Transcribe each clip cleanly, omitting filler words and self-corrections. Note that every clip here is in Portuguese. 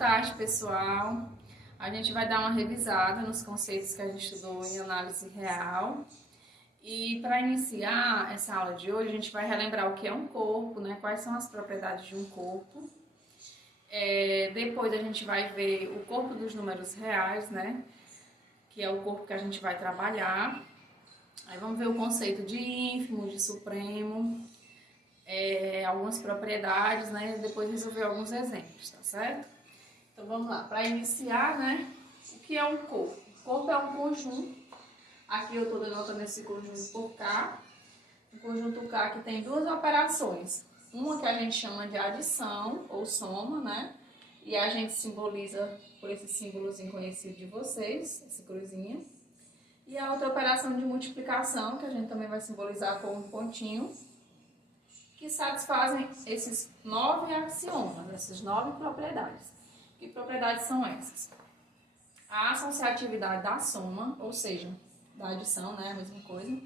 tarde, pessoal. A gente vai dar uma revisada nos conceitos que a gente estudou em análise real. E para iniciar essa aula de hoje, a gente vai relembrar o que é um corpo, né? Quais são as propriedades de um corpo. Depois a gente vai ver o corpo dos números reais, né? Que é o corpo que a gente vai trabalhar. Aí vamos ver o conceito de ínfimo, de supremo, algumas propriedades, né? Depois resolver alguns exemplos, tá certo? Então vamos lá. Para iniciar, né? O que é um corpo? O corpo é um conjunto. Aqui eu estou denotando esse conjunto por K. O conjunto K que tem duas operações. Uma que a gente chama de adição ou soma, né? E a gente simboliza por esse símbolozinho conhecido de vocês, essa cruzinha. E a outra operação de multiplicação, que a gente também vai simbolizar com um pontinho, que satisfazem esses 9 axiomas, essas 9 propriedades. Que propriedades são essas? A associatividade da soma, ou seja, da adição, né, a mesma coisa.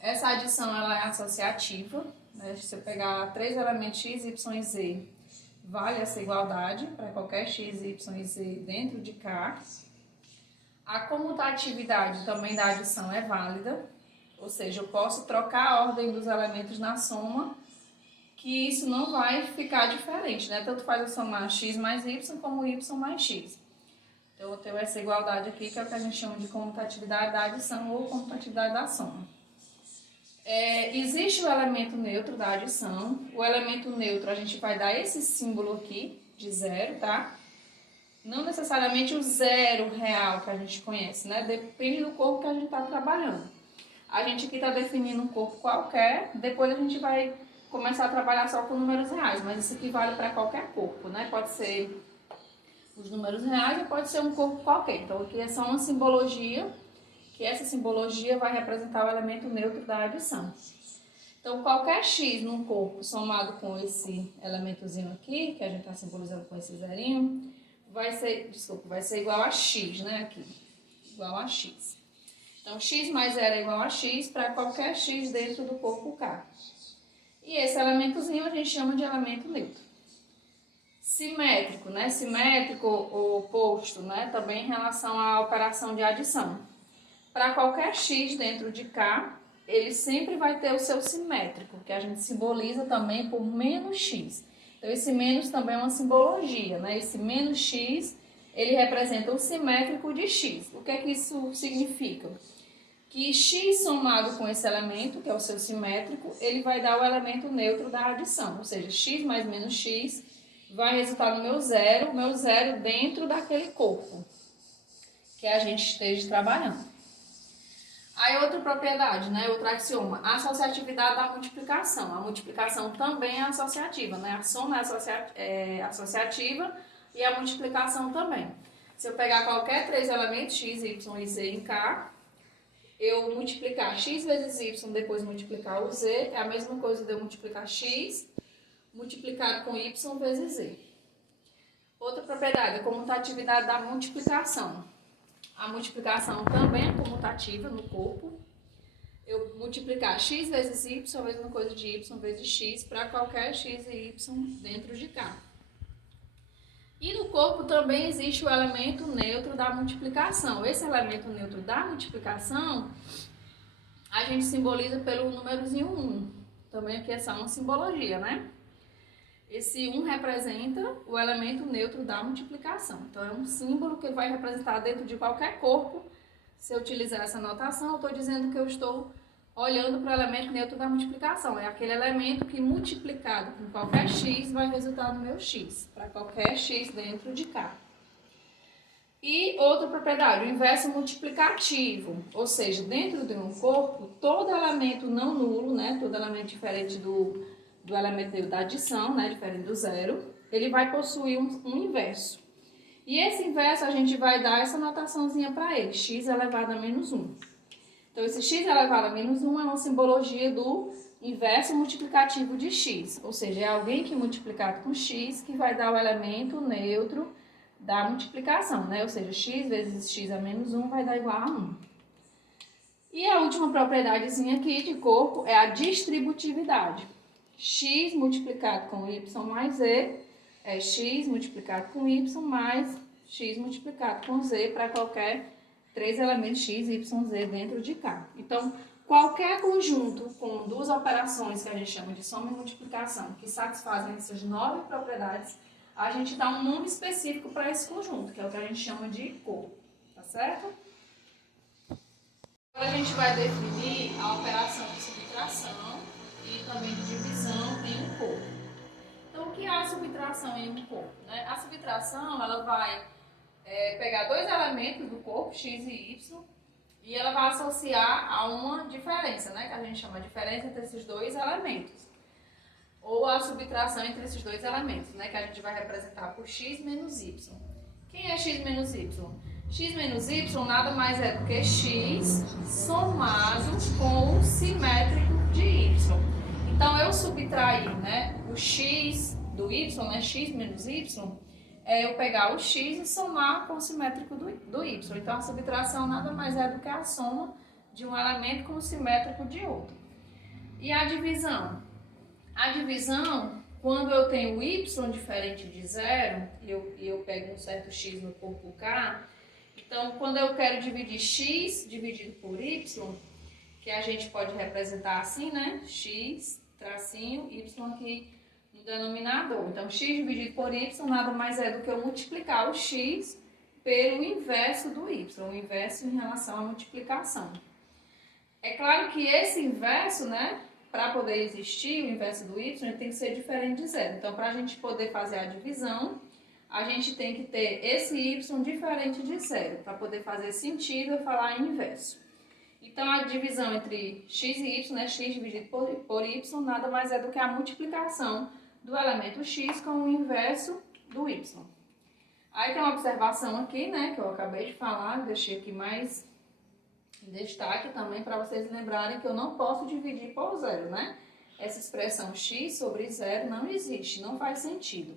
Essa adição ela é associativa, né? Se eu pegar 3 elementos x, y e z, vale essa igualdade para qualquer x, y e z dentro de K. A comutatividade também da adição é válida, ou seja, eu posso trocar a ordem dos elementos na soma, que isso não vai ficar diferente, né? Tanto faz eu somar x mais y como y mais x. Então, eu tenho essa igualdade aqui, que é o que a gente chama de comutatividade da adição ou comutatividade da soma. Existe o elemento neutro da adição. O elemento neutro a gente vai dar esse símbolo aqui, de zero, tá? Não necessariamente o zero real que a gente conhece, né? Depende do corpo que a gente está trabalhando. A gente aqui está definindo um corpo qualquer, depois a gente vai começar a trabalhar só com números reais, mas isso aqui vale para qualquer corpo, né? Pode ser os números reais ou pode ser um corpo qualquer. Então aqui é só uma simbologia, que essa simbologia vai representar o elemento neutro da adição. Então qualquer x num corpo somado com esse elementozinho aqui, que a gente está simbolizando com esse zerinho, vai ser igual a x, né, aqui, igual a x. Então, x mais 0 é igual a x para qualquer x dentro do corpo K. E esse elementozinho a gente chama de elemento neutro. Simétrico, né, simétrico ou oposto, né, também em relação à operação de adição. Para qualquer x dentro de K, ele sempre vai ter o seu simétrico, que a gente simboliza também por menos x. Então, esse menos também é uma simbologia, né? Esse menos x, ele representa o simétrico de x. O que é que isso significa? Que x somado com esse elemento, que é o seu simétrico, ele vai dar o elemento neutro da adição. Ou seja, x mais menos x vai resultar no meu zero dentro daquele corpo que a gente esteja trabalhando. Aí outra propriedade, né, outro axioma, a associatividade da multiplicação. A multiplicação também é associativa, né? A soma é associativa e a multiplicação também. Se eu pegar qualquer 3 elementos, x, y e z em K, eu multiplicar x vezes y, depois multiplicar o z, é a mesma coisa de eu multiplicar x multiplicado com y vezes z. Outra propriedade, a comutatividade da multiplicação. A multiplicação também é comutativa no corpo. Eu multiplicar x vezes y, a mesma coisa de y vezes x, para qualquer x e y dentro de K. E no corpo também existe o elemento neutro da multiplicação. Esse elemento neutro da multiplicação, a gente simboliza pelo númerozinho 1. Também aqui é só uma simbologia, né? Esse 1 representa o elemento neutro da multiplicação. Então, é um símbolo que vai representar dentro de qualquer corpo. Se eu utilizar essa notação, eu estou dizendo que eu estou olhando para o elemento neutro da multiplicação. É aquele elemento que, multiplicado com qualquer x, vai resultar no meu x, para qualquer x dentro de K. E outra propriedade, o inverso multiplicativo. Ou seja, dentro de um corpo, todo elemento não nulo, né, todo elemento diferente do elemento da adição, né, diferente do zero, ele vai possuir um inverso. E esse inverso a gente vai dar essa notaçãozinha para ele, x elevado a menos 1. Então, esse x elevado a menos 1 é uma simbologia do inverso multiplicativo de x, ou seja, é alguém que multiplicado com x que vai dar o elemento neutro da multiplicação, né? Ou seja, x vezes x a menos 1 vai dar igual a 1. E a última propriedadezinha aqui de corpo é a distributividade. X multiplicado com y mais z é x multiplicado com y mais x multiplicado com z para qualquer 3 elementos x, y, z dentro de K. Então, qualquer conjunto com duas operações que a gente chama de soma e multiplicação, que satisfazem essas 9 propriedades, a gente dá um nome específico para esse conjunto, que é o que a gente chama de corpo, tá certo? Agora a gente vai definir a operação de subtração e também de divisão em um corpo. Então, o que é a subtração em um corpo, né? A subtração, ela vai pegar dois elementos do corpo, x e y, e ela vai associar a uma diferença, né? Que a gente chama de diferença entre esses dois elementos. Ou a subtração entre esses dois elementos, né? Que a gente vai representar por x menos y. Quem é x menos y? X menos y nada mais é do que x somado com o simétrico de y. Então, eu subtrair, né, o x do y, né, x menos y, é eu pegar o x e somar com o simétrico do y. Então, a subtração nada mais é do que a soma de um elemento com o simétrico de outro. E a divisão? A divisão, quando eu tenho y diferente de zero, e eu pego um certo x no corpo K, então, quando eu quero dividir x dividido por y, que a gente pode representar assim, né? X, tracinho, y aqui no denominador. Então, x dividido por y nada mais é do que eu multiplicar o x pelo inverso do y, o inverso em relação à multiplicação. É claro que esse inverso, né? Para poder existir, o inverso do y, ele tem que ser diferente de zero. Então, para a gente poder fazer a divisão, a gente tem que ter esse y diferente de zero, para poder fazer sentido eu falar em inverso. Então, a divisão entre x e y, né, x dividido por y, nada mais é do que a multiplicação do elemento x com o inverso do y. Aí tem uma observação aqui, né, que eu acabei de falar, deixei aqui mais em destaque também para vocês lembrarem que eu não posso dividir por zero, né? Essa expressão x sobre zero não existe, não faz sentido.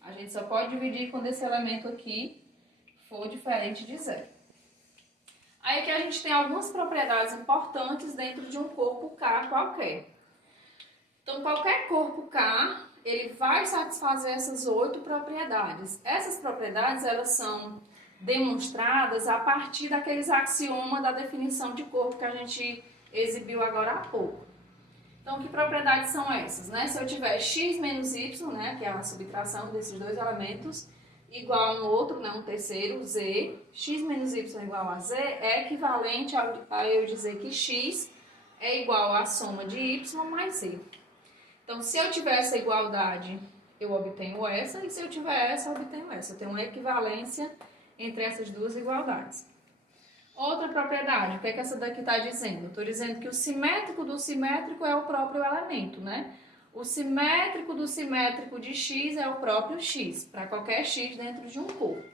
A gente só pode dividir quando esse elemento aqui for diferente de zero. Aí que a gente tem algumas propriedades importantes dentro de um corpo K qualquer. Então, qualquer corpo K, ele vai satisfazer essas 8 propriedades. Essas propriedades, elas são demonstradas a partir daqueles axiomas da definição de corpo que a gente exibiu agora há pouco. Então, que propriedades são essas, né? Se eu tiver x menos y, né, que é a subtração desses dois elementos, igual a um outro, né, um terceiro, z, x menos y igual a z, é equivalente a eu dizer que x é igual à soma de y mais z. Então, se eu tiver essa igualdade, eu obtenho essa, e se eu tiver essa, eu obtenho essa. Eu tenho uma equivalência entre essas duas igualdades. Outra propriedade, o que é que essa daqui está dizendo? Estou dizendo que o simétrico do simétrico é o próprio elemento, né? O simétrico do simétrico de x é o próprio x, para qualquer x dentro de um corpo.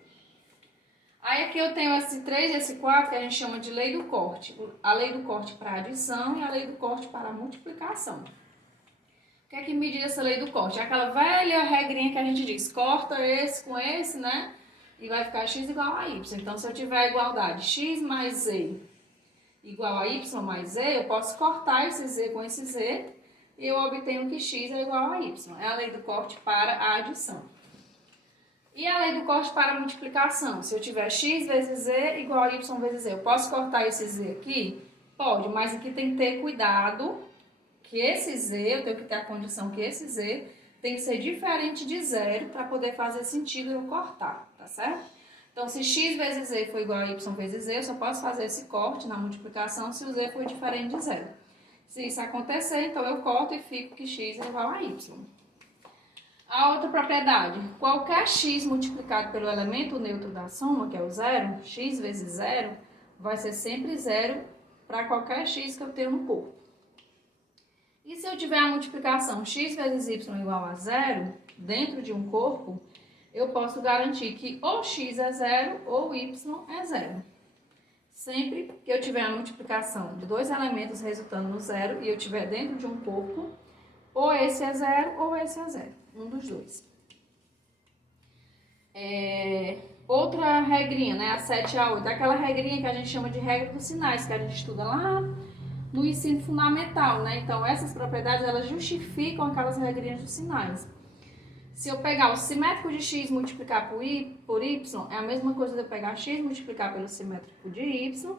Aí aqui eu tenho esse 3 e esse 4 que a gente chama de lei do corte. A lei do corte para a adição e a lei do corte para a multiplicação. O que é que me diz essa lei do corte? É aquela velha regrinha que a gente diz, corta esse com esse, né? E vai ficar x igual a y. Então, se eu tiver a igualdade x mais z igual a y mais z, eu posso cortar esse z com esse z e eu obtenho que x é igual a y. É a lei do corte para a adição. E a lei do corte para a multiplicação? Se eu tiver x vezes z igual a y vezes z, eu posso cortar esse z aqui? Pode, mas aqui tem que ter cuidado que esse z, eu tenho que ter a condição que esse z tem que ser diferente de zero para poder fazer sentido eu cortar, tá certo? Então, se x vezes z for igual a y vezes z, eu só posso fazer esse corte na multiplicação se o z for diferente de zero. Se isso acontecer, então eu corto e fico que x é igual a y. A outra propriedade, qualquer x multiplicado pelo elemento neutro da soma, que é o zero, x vezes zero, vai ser sempre zero para qualquer x que eu tenho no corpo. E se eu tiver a multiplicação x vezes y igual a zero, dentro de um corpo, eu posso garantir que ou x é zero ou y é zero. Sempre que eu tiver a multiplicação de dois elementos resultando no zero e eu tiver dentro de um corpo, ou esse é zero ou esse é zero. Um dos dois. Outra regrinha, né? A 7 e a 8. Aquela regrinha que a gente chama de regra dos sinais, que a gente estuda lá no ensino fundamental, né? Então, essas propriedades, elas justificam aquelas regrinhas dos sinais. Se eu pegar o simétrico de x e multiplicar por y, é a mesma coisa de eu pegar x e multiplicar pelo simétrico de y,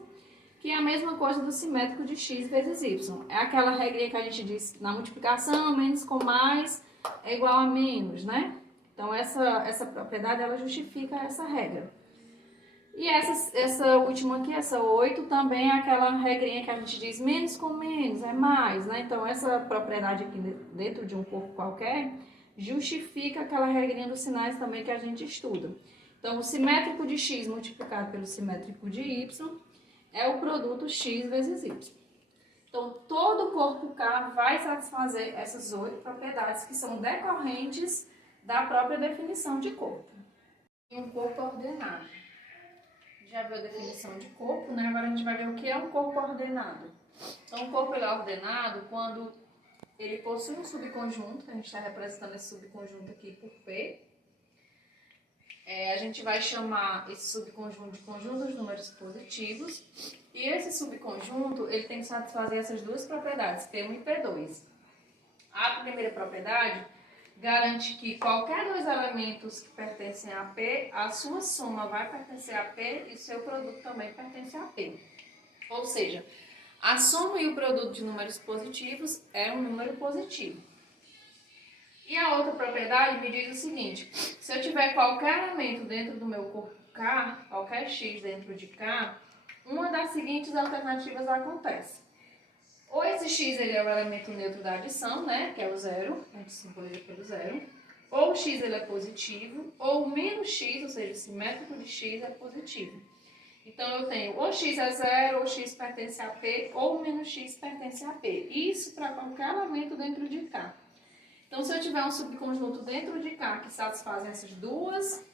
que é a mesma coisa do simétrico de x vezes y. É aquela regrinha que a gente diz na multiplicação, menos com mais é igual a menos, né? Então, essa propriedade, ela justifica essa regra. E essa última aqui, essa 8, também é aquela regrinha que a gente diz menos com menos é mais, né? Então, essa propriedade aqui dentro de um corpo qualquer justifica aquela regrinha dos sinais também que a gente estuda. Então, o simétrico de x multiplicado pelo simétrico de y é o produto x vezes y. Então, todo corpo K vai satisfazer essas 8 propriedades que são decorrentes da própria definição de corpo. E um corpo ordenado. Já viu a definição de corpo, né? Agora a gente vai ver o que é um corpo ordenado. Então, o corpo ele é ordenado quando ele possui um subconjunto, a gente está representando esse subconjunto aqui por P. A gente vai chamar esse subconjunto de conjunto dos números positivos. E esse subconjunto, ele tem que satisfazer essas duas propriedades, P1 e P2. A primeira propriedade garante que qualquer dois elementos que pertencem a P, a sua soma vai pertencer a P e o seu produto também pertence a P. Ou seja, a soma e o produto de números positivos é um número positivo. E a outra propriedade me diz o seguinte: se eu tiver qualquer elemento dentro do meu corpo K, qualquer x dentro de K, uma das seguintes alternativas acontece. Ou esse x ele é o elemento neutro da adição, né, que é o zero, a gente simboliza pelo zero. Ou o x ele é positivo, ou o menos x, ou seja, o simétrico de x é positivo. Então, eu tenho ou x é zero, ou x pertence a P, ou menos x pertence a P. Isso para qualquer elemento dentro de K. Então, se eu tiver um subconjunto dentro de K que satisfazem essas duas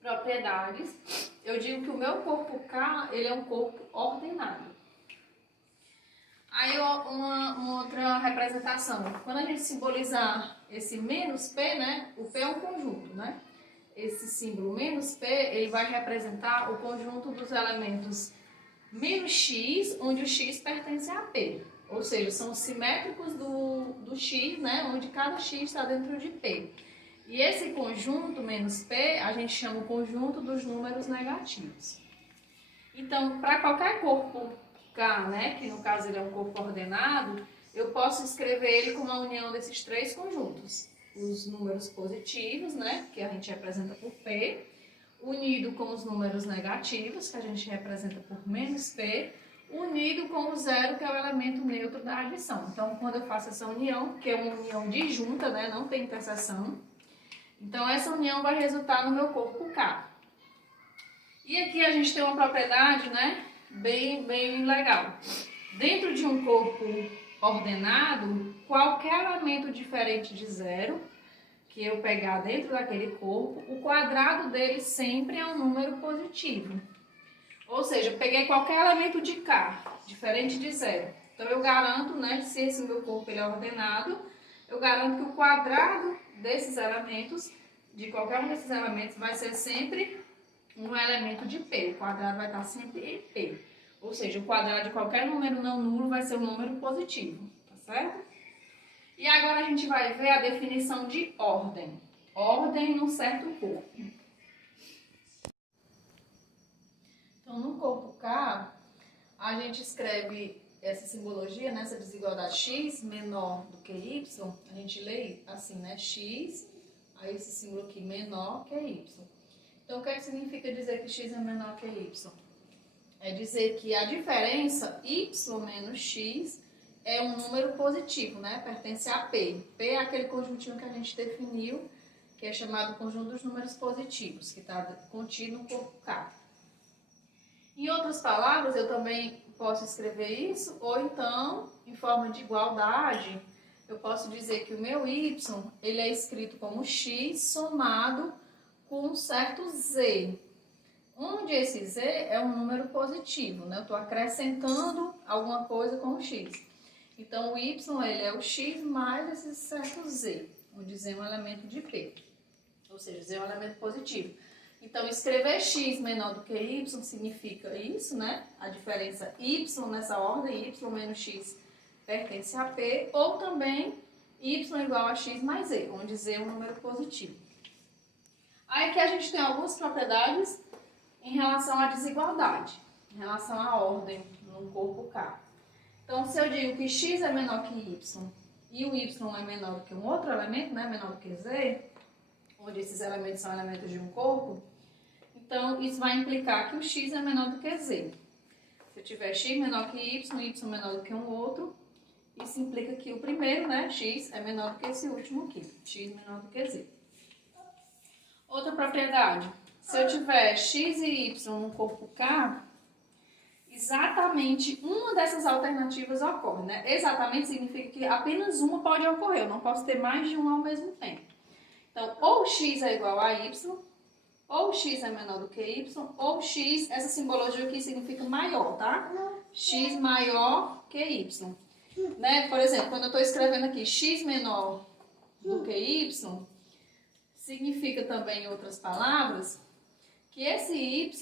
propriedades, eu digo que o meu corpo K ele é um corpo ordenado. Aí, uma outra representação. Quando a gente simbolizar esse menos P, né? O P é um conjunto, né? Esse símbolo menos P, ele vai representar o conjunto dos elementos menos x, onde o x pertence a P. Ou seja, são os simétricos do x, né? Onde cada x está dentro de P. E esse conjunto menos P, a gente chama o conjunto dos números negativos. Então, para qualquer corpo K, né? Que no caso ele é um corpo ordenado, eu posso escrever ele como a união desses três conjuntos. Os números positivos, né, que a gente representa por P, unido com os números negativos, que a gente representa por menos P, unido com o zero, que é o elemento neutro da adição. Então, quando eu faço essa união, que é uma união disjunta, né, não tem interseção, então essa união vai resultar no meu corpo K. E aqui a gente tem uma propriedade, né, bem legal. Dentro de um corpo ordenado, qualquer elemento diferente de zero que eu pegar dentro daquele corpo, o quadrado dele sempre é um número positivo. Ou seja, eu peguei qualquer elemento de K, diferente de zero. Então, eu garanto, né, se esse meu corpo ele é ordenado, eu garanto que o quadrado desses elementos, de qualquer um desses elementos, vai ser sempre um elemento de P. O quadrado vai estar sempre em P. Ou seja, o quadrado de qualquer número não nulo vai ser um número positivo, tá certo? E agora a gente vai ver a definição de ordem. Ordem num certo corpo. Então, no corpo K, a gente escreve essa simbologia, né, essa desigualdade x menor do que y, a gente lê assim, né, x, aí esse símbolo aqui menor que y. Então, o que significa dizer que x é menor que y? É dizer que a diferença y menos x é um número positivo, né? Pertence a P. P é aquele conjuntinho que a gente definiu, que é chamado conjunto dos números positivos, que está contido no corpo K. Em outras palavras, eu também posso escrever isso, ou então, em forma de igualdade, eu posso dizer que o meu y ele é escrito como x somado com um certo z. Onde esse z é um número positivo, né? Eu estou acrescentando alguma coisa com o x. Então, o y ele é o x mais esse certo z, onde z é um elemento de P. Ou seja, z é um elemento positivo. Então, escrever x menor do que y significa isso, né? A diferença y nessa ordem, y menos x pertence a P, ou também y igual a x mais z, onde z é um número positivo. Aí aqui a gente tem algumas propriedades em relação à desigualdade, em relação à ordem no corpo K. Então, se eu digo que x é menor que y e o y é menor do que um outro elemento, né, menor do que z, onde esses elementos são elementos de um corpo, então isso vai implicar que o x é menor do que z. Se eu tiver x menor que y menor do que um outro, isso implica que o primeiro, né, x, é menor do que esse último aqui, x menor do que z. Outra propriedade, se eu tiver x e y no corpo K, exatamente uma dessas alternativas ocorre, né? Exatamente significa que apenas uma pode ocorrer, eu não posso ter mais de uma ao mesmo tempo. Então, ou x é igual a y, ou x é menor do que y, ou x, essa simbologia aqui significa maior, tá? X maior que y. Né? Por exemplo, quando eu estou escrevendo aqui x menor do que y, significa também, em outras palavras, que esse y,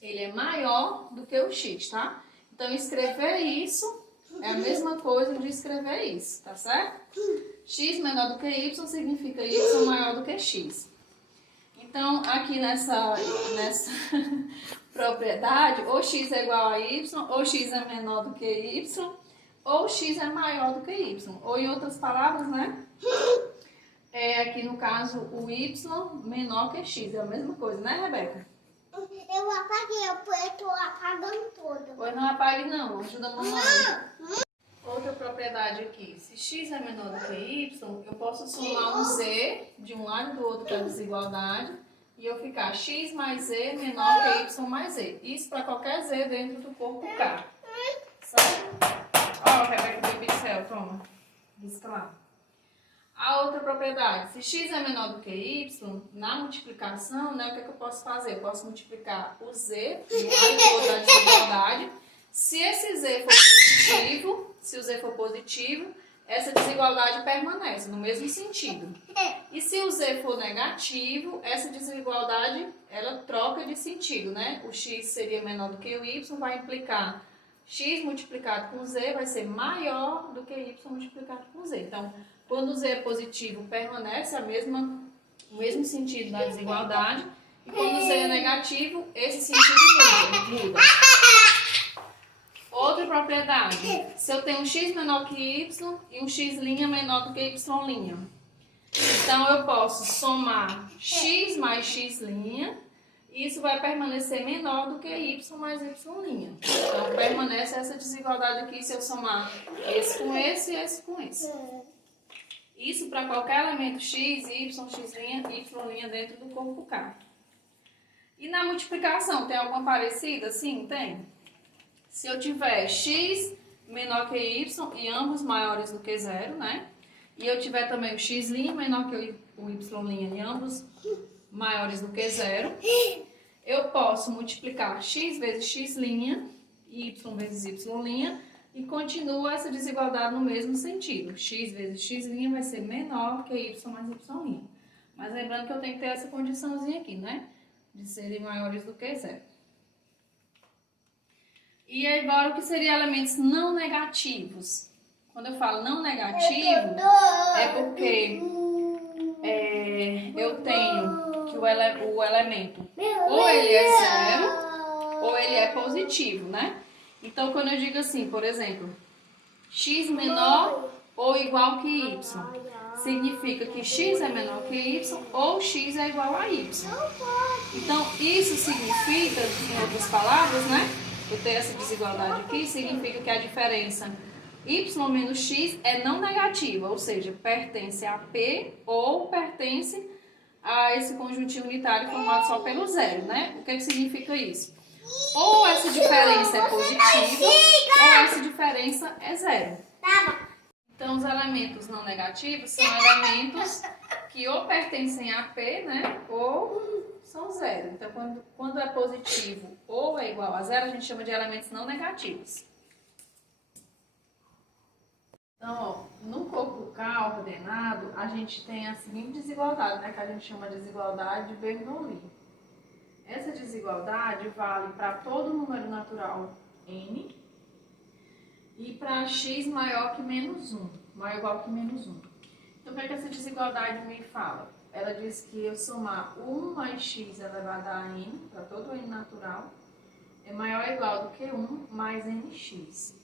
ele é maior do que o x, tá? Então, escrever isso é a mesma coisa de escrever isso, tá certo? X menor do que y significa y maior do que x. Então, aqui nessa propriedade, ou x é igual a y, ou x é menor do que y, ou x é maior do que y. Ou, em outras palavras, né? Aqui no caso, o y menor que x. É a mesma coisa, né, Rebeca? Eu apaguei, eu tô apagando tudo. Pois não apague não, ajuda a mamãe. Outra propriedade aqui, se x é menor do que y, eu posso somar um z de um lado e do outro para a desigualdade e eu ficar x mais z menor que y mais z. Isso para qualquer z dentro do corpo K. Certo? Ó, Rebeca, do pincel, toma. Risca lá. A outra propriedade, se x é menor do que y, na multiplicação, né, o que eu posso fazer? Eu posso multiplicar o z de um lado e do outro da desigualdade. Se esse z for positivo, se o z for positivo, essa desigualdade permanece no mesmo sentido. E se o z for negativo, essa desigualdade, ela troca de sentido, né? O x seria menor do que o y, vai implicar x multiplicado com z vai ser maior do que y multiplicado com z. Então, quando o z é positivo, permanece o mesmo sentido da desigualdade. E quando o z é negativo, esse sentido muda. Outra propriedade, se eu tenho um x menor que y e um x' menor do que y'. Então, eu posso somar x mais x', e isso vai permanecer menor do que y mais y'. Então, permanece essa desigualdade aqui se eu somar esse com esse e esse com esse. Isso para qualquer elemento x, y, x', y' dentro do corpo K. E na multiplicação, tem alguma parecida? Sim, tem. Se eu tiver x menor que y e ambos maiores do que zero, né? E eu tiver também o x' menor que o y' e ambos maiores do que zero, eu posso multiplicar x vezes x' e y vezes y' e continua essa desigualdade no mesmo sentido. X vezes x' vai ser menor que y mais y'. Mas lembrando que eu tenho que ter essa condiçãozinha aqui, né? De serem maiores do que zero. E agora, o que seriam elementos não negativos? Quando eu falo não negativo, é porque eu tenho que o elemento ou ele é zero ou ele é positivo, né? Então, quando eu digo assim, por exemplo, x menor ou igual que y, significa que x é menor que y ou x é igual a y. Então, isso significa, em outras palavras, né? Eu ter essa desigualdade aqui, significa que a diferença y menos x é não negativa, ou seja, pertence a P ou pertence a esse conjuntinho unitário formado só pelo zero, né? O que significa isso? Ou essa diferença é positiva, ou essa diferença é zero. Então, os elementos não negativos são elementos que ou pertencem a P, né? Ou são zero. Então, quando é positivo ou é igual a zero, a gente chama de elementos não negativos. Então, ó, no corpo K ordenado, a gente tem a seguinte desigualdade, né? Que a gente chama de desigualdade de Bernoulli. Essa desigualdade vale para todo número natural n e para x maior que menos 1. maior ou igual que menos 1. Então, o que é que essa desigualdade me fala? Ela diz que eu somar 1 mais x elevado a n, para todo n natural, é maior ou igual do que 1 mais nx.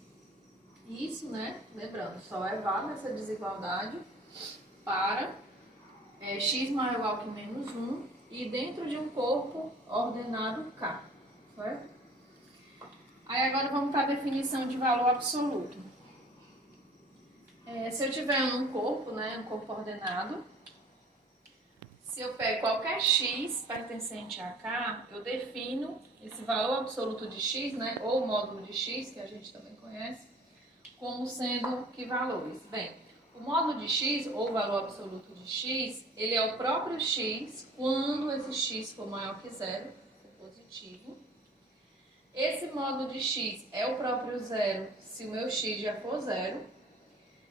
Isso, né, lembrando, só é válida essa desigualdade para x maior ou igual que menos 1 e dentro de um corpo ordenado K, certo? Aí agora vamos para a definição de valor absoluto. Se eu tiver um corpo, né, um corpo ordenado, se eu pego qualquer x pertencente a K, eu defino esse valor absoluto de x, né, ou módulo de x, que a gente também conhece, como sendo que valores? Bem, o módulo de x, ou valor absoluto de x, ele é o próprio x quando esse x for maior que zero, for positivo. Esse módulo de x é o próprio zero se o meu x já for zero.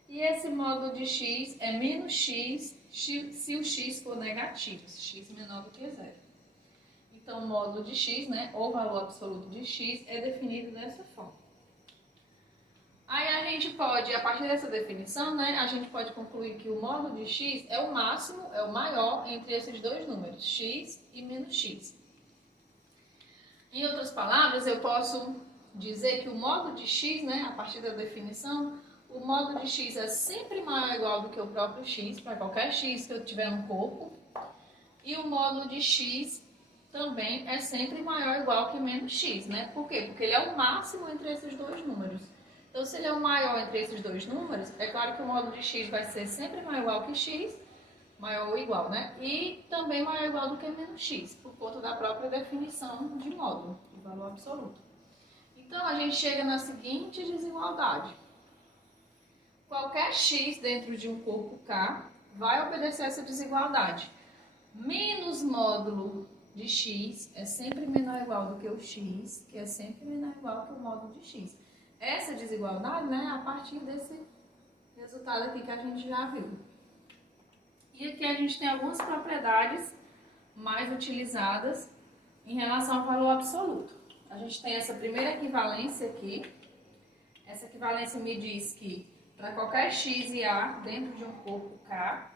E esse módulo de x é menos x se o x for negativo, se x menor do que zero. Então, o módulo de x, né, ou valor absoluto de x, é definido dessa forma. Aí a gente pode, a partir dessa definição, né, a gente pode concluir que o módulo de x é o máximo, é o maior entre esses dois números, x e menos x. Em outras palavras, eu posso dizer que o módulo de x, né, a partir da definição, o módulo de x é sempre maior ou igual do que o próprio x, para qualquer x que eu tiver no corpo. E o módulo de x também é sempre maior ou igual que menos x, né? Por quê? Porque ele é o máximo entre esses dois números. Então, se ele é o maior entre esses dois números, é claro que o módulo de x vai ser sempre maior ou igual que x, maior ou igual, né? E também maior ou igual do que menos x, por conta da própria definição de módulo, de valor absoluto. Então, a gente chega na seguinte desigualdade. Qualquer x dentro de um corpo K vai obedecer essa desigualdade. Menos módulo de x é sempre menor ou igual do que o x, que é sempre menor ou igual que o módulo de x. Essa desigualdade, né, a partir desse resultado aqui que a gente já viu. E aqui a gente tem algumas propriedades mais utilizadas em relação ao valor absoluto. A gente tem essa primeira equivalência aqui. Essa equivalência me diz que para qualquer x e a dentro de um corpo K,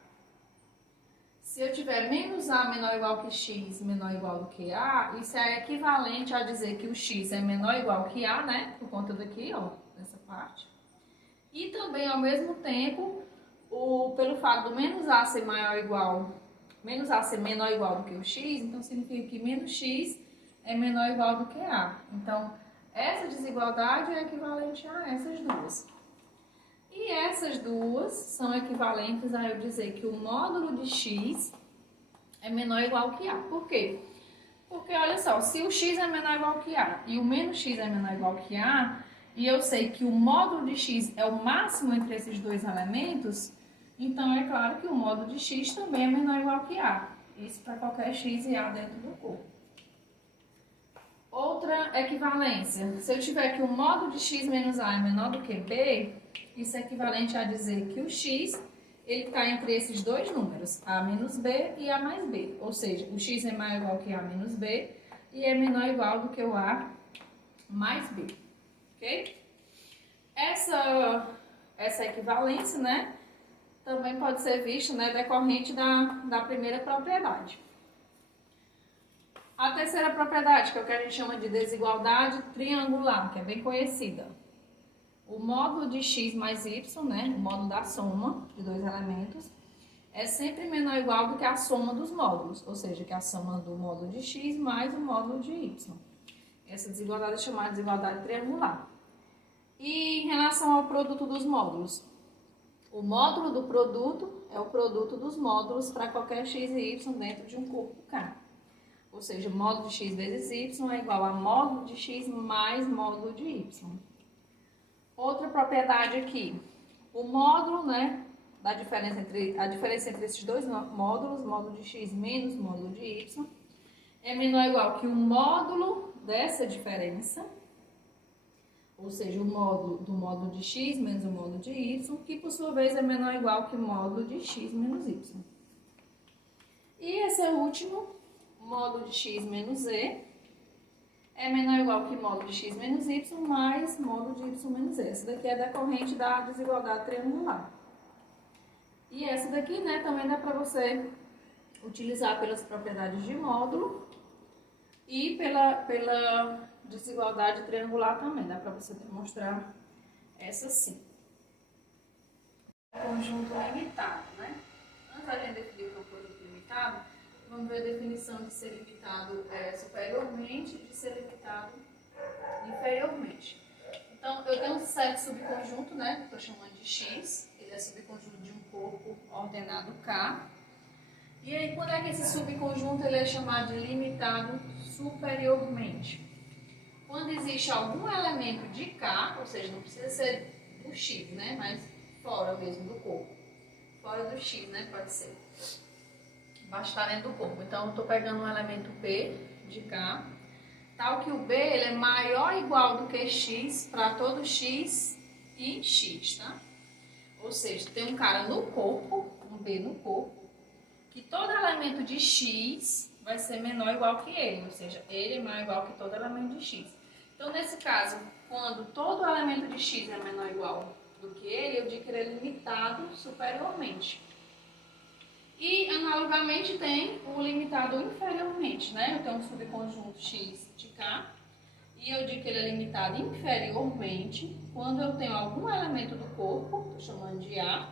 se eu tiver menos a menor ou igual que x, menor ou igual do que a, isso é equivalente a dizer que o x é menor ou igual que a, né? Por conta daqui, ó, dessa parte. E também, ao mesmo tempo, pelo fato do menos a ser maior ou igual, menos a ser menor ou igual do que o x, então significa que menos x é menor ou igual do que a. Então, essa desigualdade é equivalente a essas duas. E essas duas são equivalentes a eu dizer que o módulo de x é menor ou igual que a. Por quê? Porque, olha só, se o x é menor ou igual que a e o menos x é menor ou igual que a, e eu sei que o módulo de x é o máximo entre esses dois elementos, então é claro que o módulo de x também é menor ou igual que a. Isso para qualquer x e a dentro do corpo. Outra equivalência. Se eu tiver que o módulo de x menos a é menor do que b, isso é equivalente a dizer que o x ele está entre esses dois números, a menos b e a mais b. Ou seja, o x é maior ou igual que a menos b e é menor ou igual do que o a mais b. Ok? Essa equivalência, né, também pode ser vista, né, decorrente da primeira propriedade. A terceira propriedade, que é o que a gente chama de desigualdade triangular, que é bem conhecida. O módulo de x mais y, né, o módulo da soma de dois elementos, é sempre menor ou igual do que a soma dos módulos, ou seja, que a soma do módulo de x mais o módulo de y. Essa desigualdade é chamada de desigualdade triangular. E em relação ao produto dos módulos, o módulo do produto é o produto dos módulos para qualquer x e y dentro de um corpo K. Ou seja, módulo de x vezes y é igual a módulo de x mais módulo de y. Outra propriedade aqui, o módulo, né, a diferença entre esses dois módulos, módulo de x menos módulo de y, é menor ou igual que o módulo dessa diferença, ou seja, o módulo do módulo de x menos o módulo de y, que por sua vez é menor ou igual que o módulo de x menos y. E esse é o último, módulo de x menos z, é menor ou igual que módulo de x menos y mais módulo de y menos z. Essa daqui é decorrente da desigualdade triangular. E essa daqui, né, também dá para você utilizar pelas propriedades de módulo e pela desigualdade triangular também. Dá para você demonstrar essa sim. Conjunto limitado, né? Antes da gente definir o conjunto limitado, vamos ver a definição de ser limitado superiormente e de ser limitado inferiormente. Então, eu tenho um certo subconjunto, né, que estou chamando de X, ele é subconjunto de um corpo ordenado K. E aí, quando é que esse subconjunto ele é chamado de limitado superiormente? Quando existe algum elemento de K, ou seja, não precisa ser do X, né, mas fora mesmo do corpo. Fora do X, né, pode ser. Basta estar dentro do corpo. Então, eu estou pegando um elemento P de K, tal que o B ele é maior ou igual do que X para todo X e X, tá? Ou seja, tem um cara no corpo, um B no corpo, que todo elemento de X vai ser menor ou igual que ele, ou seja, ele é maior ou igual que todo elemento de X. Então, nesse caso, quando todo elemento de X é menor ou igual do que ele, eu digo que ele é limitado superiormente. E, analogamente, tem o limitado inferiormente, né? Eu tenho um subconjunto X de K, e eu digo que ele é limitado inferiormente quando eu tenho algum elemento do corpo, estou chamando de A,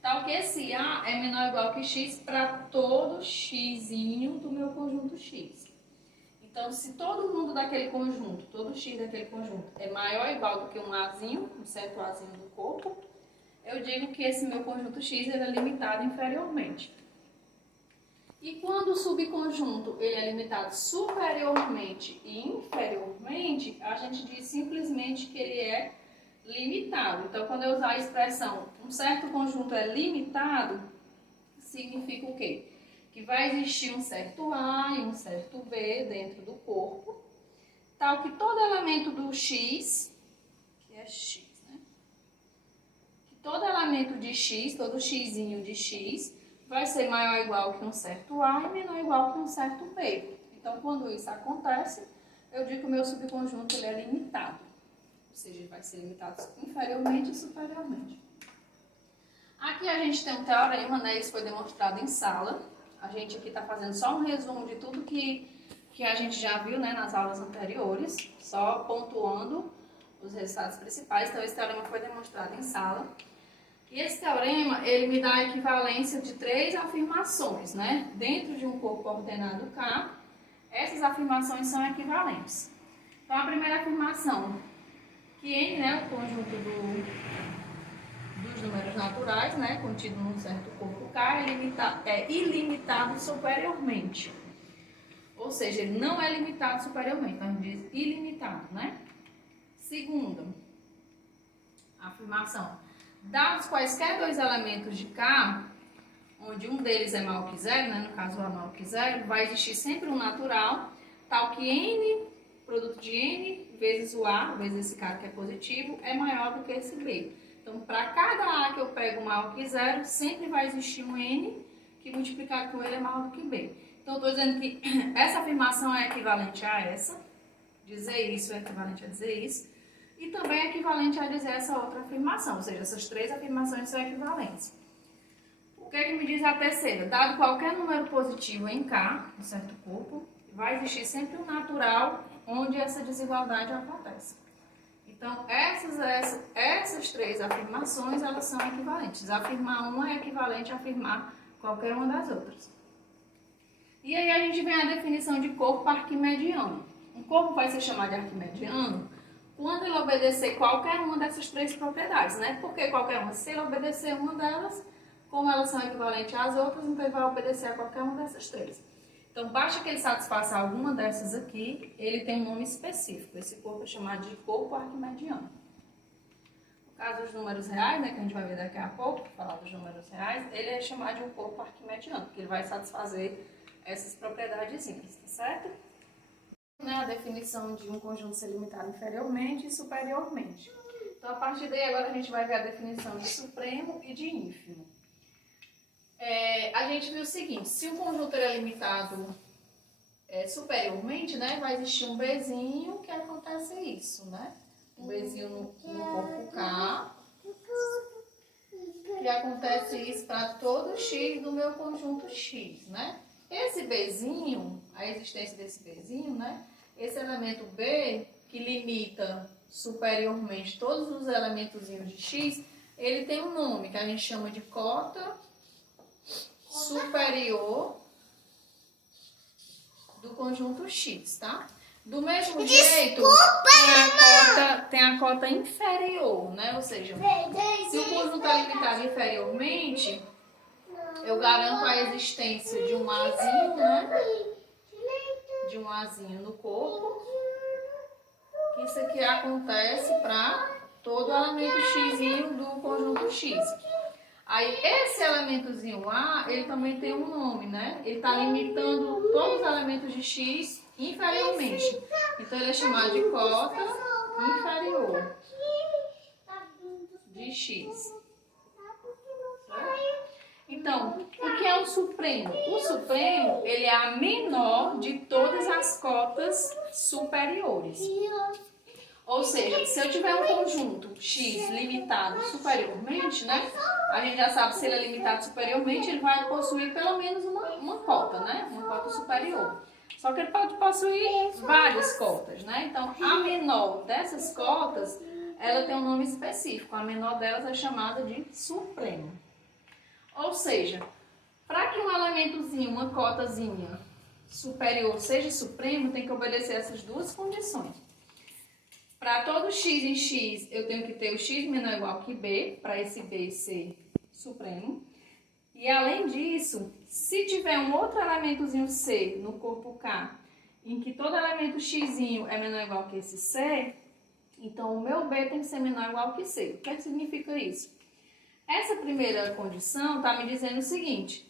tal que esse A é menor ou igual que X para todo X do meu conjunto X. Então, se todo mundo daquele conjunto, todo X daquele conjunto é maior ou igual do que um Azinho, um certo Azinho do corpo, eu digo que esse meu conjunto X ele é limitado inferiormente. E quando o subconjunto ele é limitado superiormente e inferiormente, a gente diz simplesmente que ele é limitado. Então, quando eu usar a expressão um certo conjunto é limitado, significa o quê? Que vai existir um certo A e um certo B dentro do corpo, tal que todo elemento do X, que é X, né? Que todo elemento de X, todo Xzinho de X, vai ser maior ou igual que um certo A e menor ou igual que um certo B. Então, quando isso acontece, eu digo que o meu subconjunto ele é limitado. Ou seja, ele vai ser limitado inferiormente e superiormente. Aqui a gente tem um teorema, né? Isso foi demonstrado em sala. A gente aqui está fazendo só um resumo de tudo que a gente já viu, né, nas aulas anteriores, só pontuando os resultados principais. Então, esse teorema foi demonstrado em sala. E esse teorema, ele me dá a equivalência de 3 afirmações, né? Dentro de um corpo ordenado K, essas afirmações são equivalentes. Então, a primeira afirmação, que N, né, o conjunto dos números naturais, né, contido num certo corpo K, é ilimitado superiormente. Ou seja, ele não é limitado superiormente, então a gente diz ilimitado, né? Segunda afirmação. Dados quaisquer dois elementos de K, onde um deles é maior que zero, né, no caso o A maior que zero, vai existir sempre um natural, tal que N, produto de N vezes o A, vezes esse cara que é positivo, é maior do que esse B. Então, para cada A que eu pego maior que zero, sempre vai existir um N que multiplicado com ele é maior do que B. Então, eu estou dizendo que essa afirmação é equivalente a essa, dizer isso é equivalente a dizer isso, e também é equivalente a dizer essa outra afirmação, ou seja, essas 3 afirmações são equivalentes. O que é que me diz a terceira? Dado qualquer número positivo em K, um certo corpo, vai existir sempre um natural onde essa desigualdade acontece. Então, essas 3 afirmações, elas são equivalentes. Afirmar uma é equivalente a afirmar qualquer uma das outras. E aí a gente vem à definição de corpo arquimediano. Um corpo vai ser chamado de arquimediano quando ele obedecer qualquer uma dessas 3 propriedades, né? Por que qualquer uma? Se ele obedecer uma delas, como elas são equivalentes às outras, então ele vai obedecer a qualquer uma dessas 3. Então, basta que ele satisfaça alguma dessas aqui, ele tem um nome específico. Esse corpo é chamado de corpo arquimediano. No caso dos números reais, né, que a gente vai ver daqui a pouco, falar dos números reais, ele é chamado de um corpo arquimediano, porque ele vai satisfazer essas propriedades, tá certo? A definição de um conjunto ser limitado inferiormente e superiormente. Então, a partir daí, agora a gente vai ver a definição de supremo e de ínfimo. A gente viu o seguinte, se o conjunto é limitado superiormente, né, vai existir um Bzinho que acontece isso, né? Um Bzinho no corpo K. que acontece isso para todo x do meu conjunto x, né? Esse Bzinho, a existência desse Bzinho, né? Esse elemento B, que limita superiormente todos os elementozinhos de x, ele tem um nome que a gente chama de cota superior do conjunto x, tá? Do mesmo jeito, tem a cota inferior, né? Ou seja, se o conjunto é limitado inferiormente, eu garanto a existência de um Azinho, né? De um Azinho no corpo. Isso aqui acontece para todo elemento xzinho do conjunto x. Aí, esse elementozinho A, ele também tem um nome, né? Ele está limitando todos os elementos de x inferiormente. Então, ele é chamado de cota inferior de x. Então, o que é o supremo? O supremo, ele é a menor de todas as cotas superiores. Ou seja, se eu tiver um conjunto x limitado superiormente, né? A gente já sabe se ele é limitado superiormente, ele vai possuir pelo menos uma cota, né? Uma cota superior. Só que ele pode possuir várias cotas, né? Então, a menor dessas cotas, ela tem um nome específico. A menor delas é chamada de supremo. Ou seja, para que um elementozinho, uma cotazinha superior seja supremo, tem que obedecer essas duas condições. Para todo x em x, eu tenho que ter o x menor ou igual que b, para esse b ser supremo. E além disso, se tiver um outro elementozinho c no corpo K, em que todo elemento xzinho é menor ou igual que esse c, então o meu b tem que ser menor ou igual que c. O que é que significa isso? Essa primeira condição está me dizendo o seguinte,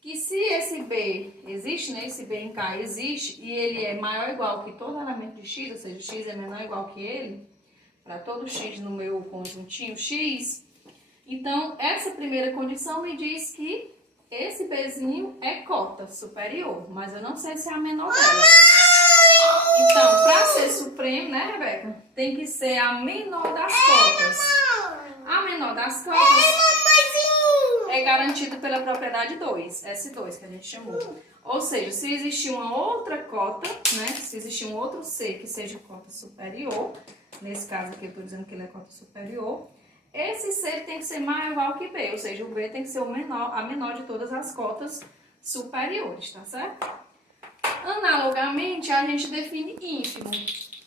que se esse B existe, né, esse B em K existe, e ele é maior ou igual que todo elemento de x, ou seja, x é menor ou igual que ele, para todo x no meu conjuntinho x, então essa primeira condição me diz que esse Bzinho é cota superior, mas eu não sei se é a menor dela. Então, para ser supremo, né, Rebeca, tem que ser a menor das cotas. A menor das cotas é garantida pela propriedade 2, S2, que a gente chamou. Ou seja, se existir uma outra cota, né, se existir um outro C que seja cota superior, nesse caso aqui eu estou dizendo que ele é cota superior, esse C tem que ser maior ou igual que B, ou seja, o B tem que ser a menor de todas as cotas superiores, tá certo? Analogamente, a gente define ínfimo.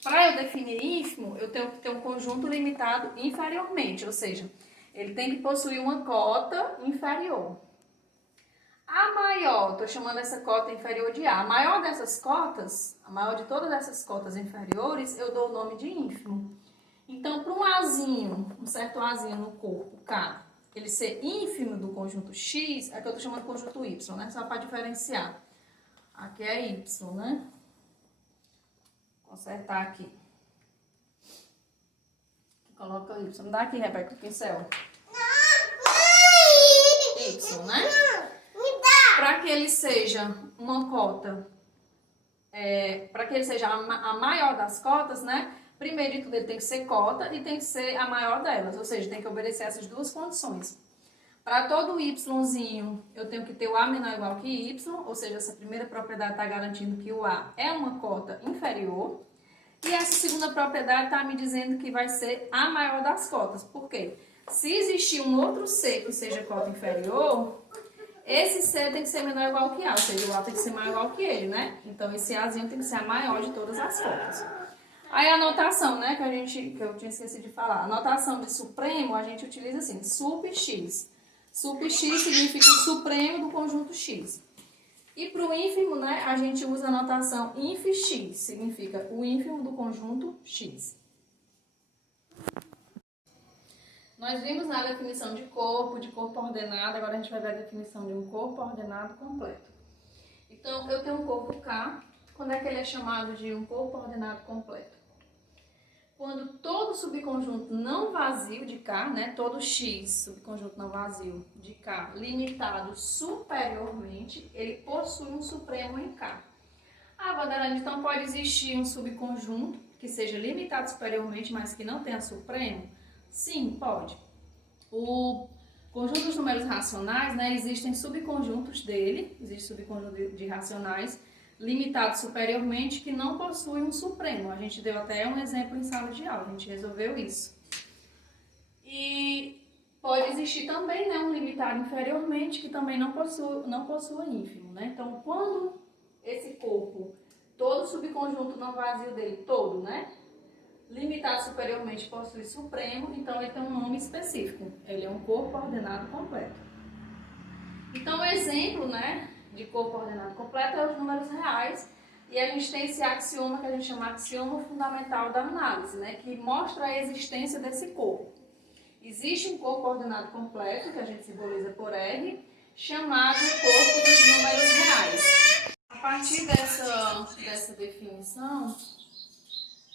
Para eu definir ínfimo, eu tenho que ter um conjunto limitado inferiormente, ou seja, ele tem que possuir uma cota inferior. A maior, estou chamando essa cota inferior de A. A maior dessas cotas, a maior de todas essas cotas inferiores, eu dou o nome de ínfimo. Então, para um Azinho, um certo Azinho no corpo K, ele ser ínfimo do conjunto X, é que eu estou chamando de conjunto Y, né? Só para diferenciar. Aqui é Y, né? Vou consertar aqui. Coloca Y. Me dá aqui, Rebeca, o pincel. Y, né? Para que ele seja uma cota, para que ele seja a maior das cotas, né? Primeiro de tudo, ele tem que ser cota e tem que ser a maior delas, ou seja, tem que obedecer essas duas condições. Para todo Yzinho, eu tenho que ter o A menor ou igual que Y, ou seja, essa primeira propriedade está garantindo que o A é uma cota inferior. E essa segunda propriedade está me dizendo que vai ser a maior das cotas. Por quê? Se existir um outro C que seja cota inferior, esse C tem que ser menor ou igual que A, ou seja, o A tem que ser maior ou igual que ele, né? Então, esse Azinho tem que ser a maior de todas as cotas. Aí a notação, né, que eu tinha esquecido de falar. A notação de supremo, a gente utiliza assim, sup x. Sup x significa o supremo do conjunto x. E para o ínfimo, né, a gente usa a notação inf(x), significa o ínfimo do conjunto x. Nós vimos na definição de corpo ordenado, agora a gente vai ver a definição de um corpo ordenado completo. Então, eu tenho um corpo K, quando é que ele é chamado de um corpo ordenado completo? Quando todo subconjunto não vazio de K, né, todo X, subconjunto não vazio de K, limitado superiormente, ele possui um supremo em K. Ah, Vanderlane, então pode existir um subconjunto que seja limitado superiormente, mas que não tenha supremo? Sim, pode. Conjunto dos números racionais, né, existem subconjuntos dele, existe subconjunto de racionais limitados superiormente que não possuem um supremo. A gente deu até um exemplo em sala de aula, a gente resolveu isso. E pode existir também, né, um limitado inferiormente que também não possua ínfimo, né? Então, quando esse corpo, todo subconjunto não vazio dele, todo, né, limitado superiormente possui supremo, então ele tem um nome específico. Ele é um corpo ordenado completo. Então, o exemplo, né, de corpo ordenado completo é os números reais. E a gente tem esse axioma que a gente chama de axioma fundamental da análise, né, que mostra a existência desse corpo. Existe um corpo ordenado completo, que a gente simboliza por R, chamado corpo dos números reais. A partir dessa definição,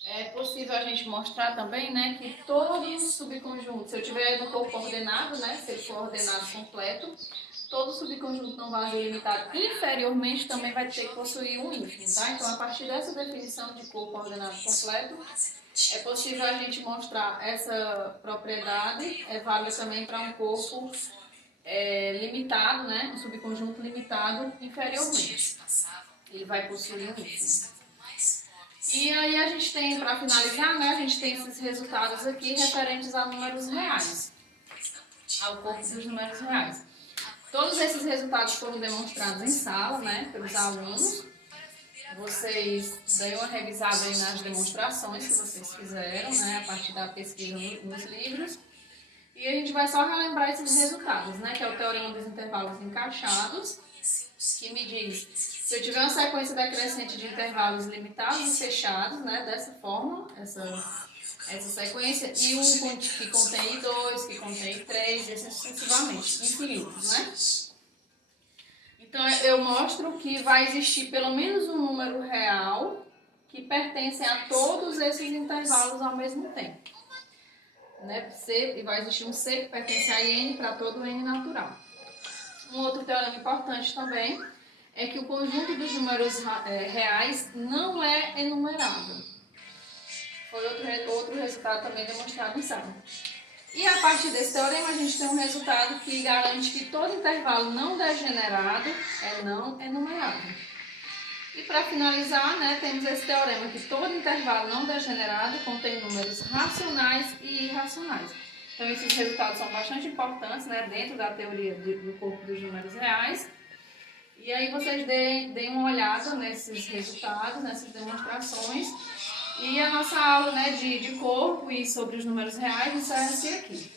é possível a gente mostrar também, né, que todos os subconjuntos, se eu tiver no corpo ordenado, né, se ele for ordenado completo, todo subconjunto não vazio limitado inferiormente também vai ter que possuir um ínfimo, tá? Então, a partir dessa definição de corpo ordenado completo, é possível a gente mostrar essa propriedade, é válida também para um corpo limitado, né, um subconjunto limitado inferiormente. Ele vai possuir um ínfimo. E aí a gente tem, para finalizar, né, a gente tem esses resultados aqui referentes a números reais, ao corpo dos números reais. Todos esses resultados foram demonstrados em sala, né, pelos alunos. Vocês deem uma revisada aí nas demonstrações que vocês fizeram, né, a partir da pesquisa nos livros. E a gente vai só relembrar esses resultados, né, que é o teorema dos intervalos encaixados, que me diz, se eu tiver uma sequência decrescente de intervalos limitados e fechados, né, dessa forma, essa sequência, e um que contém 2, que contém 3, e assim sucessivamente, infinitos, né? Então, eu mostro que vai existir pelo menos um número real que pertence a todos esses intervalos ao mesmo tempo. Né? E vai existir um C que pertence a N para todo N natural. Um outro teorema importante também é que o conjunto dos números reais não é enumerável. Foi outro resultado também demonstrado em sala. E a partir desse teorema a gente tem um resultado que garante que todo intervalo não degenerado é não enumerável. E para finalizar, né, temos esse teorema que todo intervalo não degenerado contém números racionais e irracionais. Então esses resultados são bastante importantes, né, dentro da teoria do corpo dos números reais. E aí vocês deem uma olhada nesses resultados, nessas demonstrações. E a nossa aula, né, de corpo e sobre os números reais encerra-se aqui.